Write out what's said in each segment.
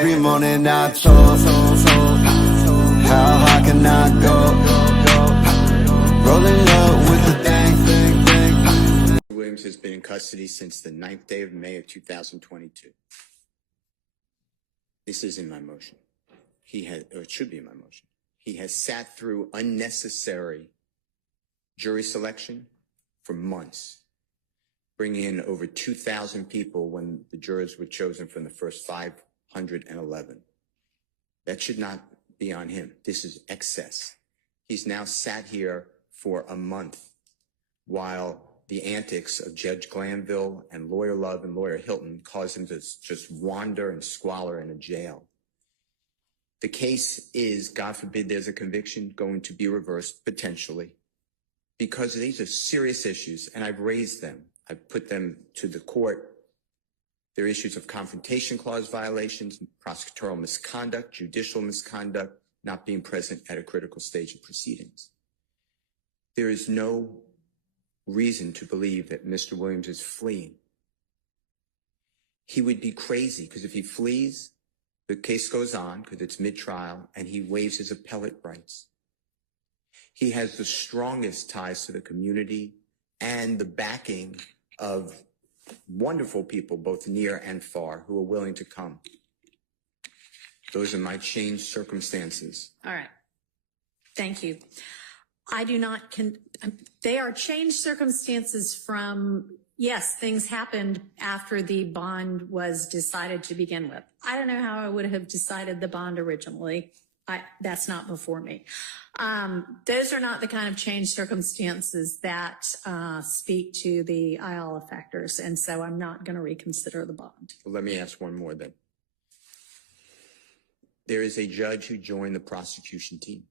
Every morning I talk, how high can I go? Rolling up with the thing. Williams has been in custody since the 9th day of May of 2022. This is in my motion. Or it should be in my motion. He has sat through unnecessary jury selection for months, bringing in over 2,000 people when the jurors were chosen from the first 511. That should not be on him. This is excess. He's now sat here for a month while the antics of Judge Glanville and Lawyer Love and Lawyer Hilton caused him to just wander and squalor in a jail. The case is, God forbid there's a conviction, going to be reversed potentially, because these are serious issues, and I've raised them. I've put them to the court. There are issues of confrontation clause violations, prosecutorial misconduct, judicial misconduct, not being present at a critical stage of proceedings. There is no reason to believe that Mr. Williams is fleeing. He would be crazy, because if he flees, the case goes on because it's mid-trial, and he waives his appellate rights. He has the strongest ties to the community and the backing of wonderful people, both near and far, who are willing to come. Those are my changed circumstances. All right. Thank you. I do not, they are changed circumstances from, yes, things happened after the bond was decided to begin with. I don't know how I would have decided the bond originally. That's not before me. Those are not the kind of changed circumstances that speak to the IALA factors, and so I'm not going to reconsider the bond. Well, let me ask one more then. There is a judge who joined the prosecution team.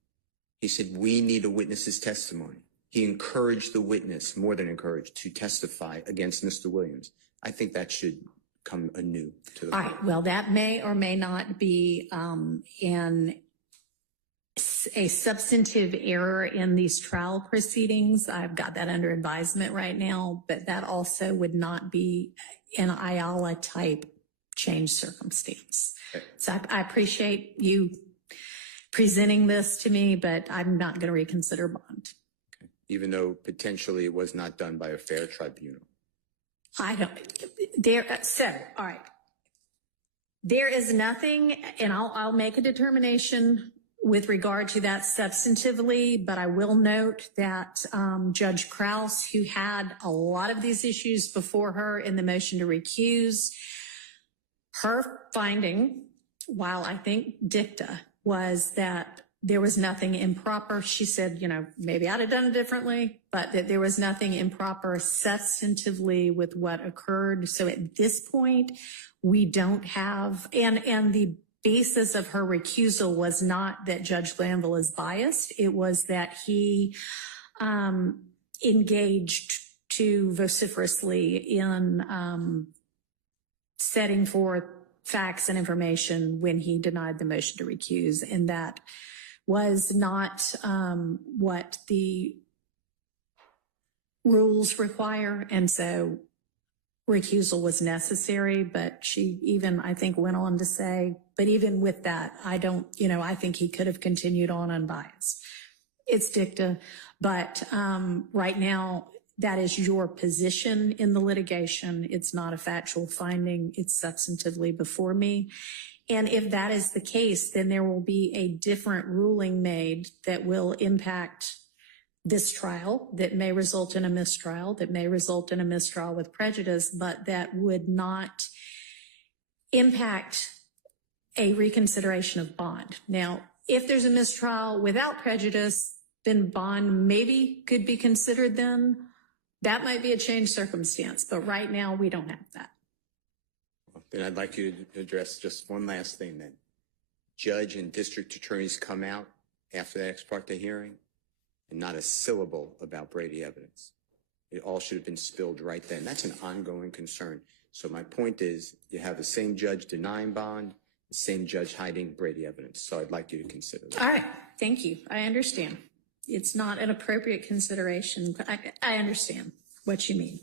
He said, we need a witness's testimony. He encouraged the witness, more than encouraged, to testify against Mr. Williams. I think that should come anew to the court. All right. Well, that may or may not be a substantive error in these trial proceedings. I've got that under advisement right now, but that also would not be an IALA type change circumstance. Okay. So I appreciate you presenting this to me, but I'm not going to reconsider bond. Okay. Even though potentially it was not done by a fair tribunal. I don't, so, all right. There is nothing, and I'll make a determination with regard to that substantively, but I will note that Judge Krause, who had a lot of these issues before her in the motion to recuse, her finding, while I think dicta, was that there was nothing improper. She said, maybe I'd have done it differently, but that there was nothing improper substantively with what occurred. So at this point, we don't have, and the basis of her recusal was not that Judge Glanville is biased. It was that he engaged too vociferously in setting forth facts and information when he denied the motion to recuse. And that was not what the rules require. And so recusal was necessary, but she even, I think, went on to say, but even with that, I think he could have continued on unbiased. It's dicta, but right now, that is your position in the litigation. It's not a factual finding. It's substantively before me. And if that is the case, then there will be a different ruling made that will impact this trial, that may result in a mistrial, that may result in a mistrial with prejudice, but that would not impact a reconsideration of bond. Now, if there's a mistrial without prejudice, then bond maybe could be considered then. That might be a changed circumstance, but right now we don't have that. Then I'd like you to address just one last thing then. Judge and district attorneys come out after the ex parte hearing and not a syllable about Brady evidence. It all should have been spilled right then. That's an ongoing concern. So my point is, you have the same judge denying bond, the same judge hiding Brady evidence. So I'd like you to consider that. All right. Thank you. I understand. It's not an appropriate consideration, but I understand what you mean.